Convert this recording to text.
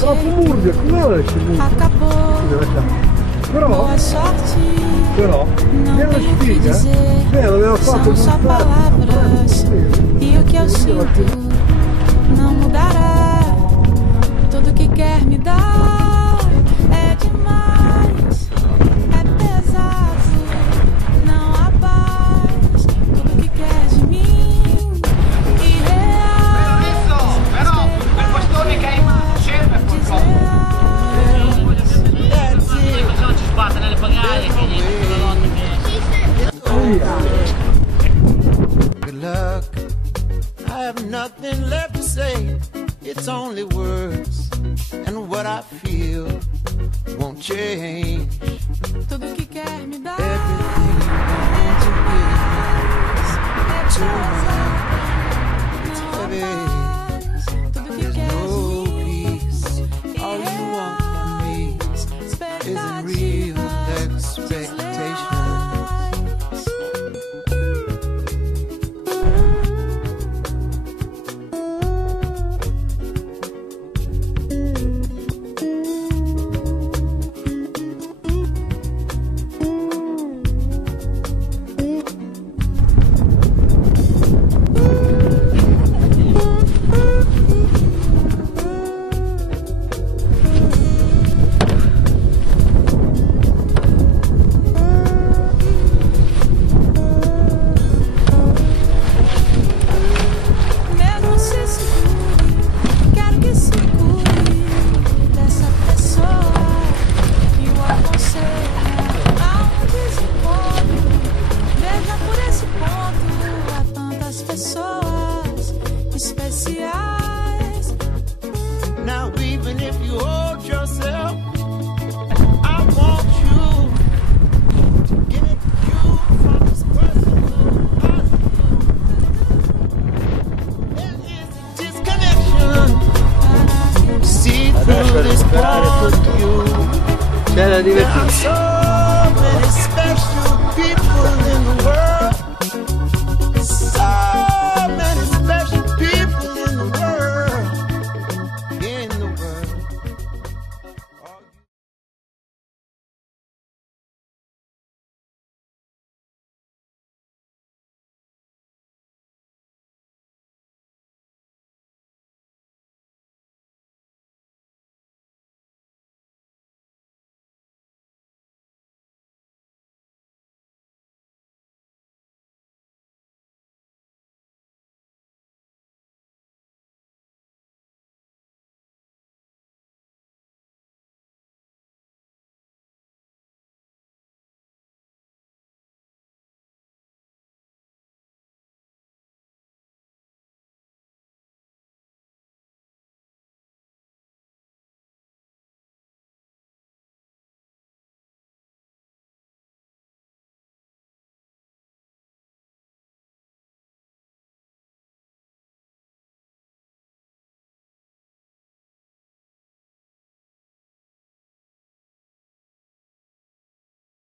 troppo murgia, come esce murgia? Però nella spiga, aveva fatto só palavras e o que eu sinto não mudará. Tudo que quer me dar é demais, é pesado, não há paz. Tudo que quer de mim irreal. Però per questo che hai sempre purtroppo. Non ci sbatte nelle pagare che Good luck. I have nothing left to say. It's only words, and what I feel won't change. Tudo que quer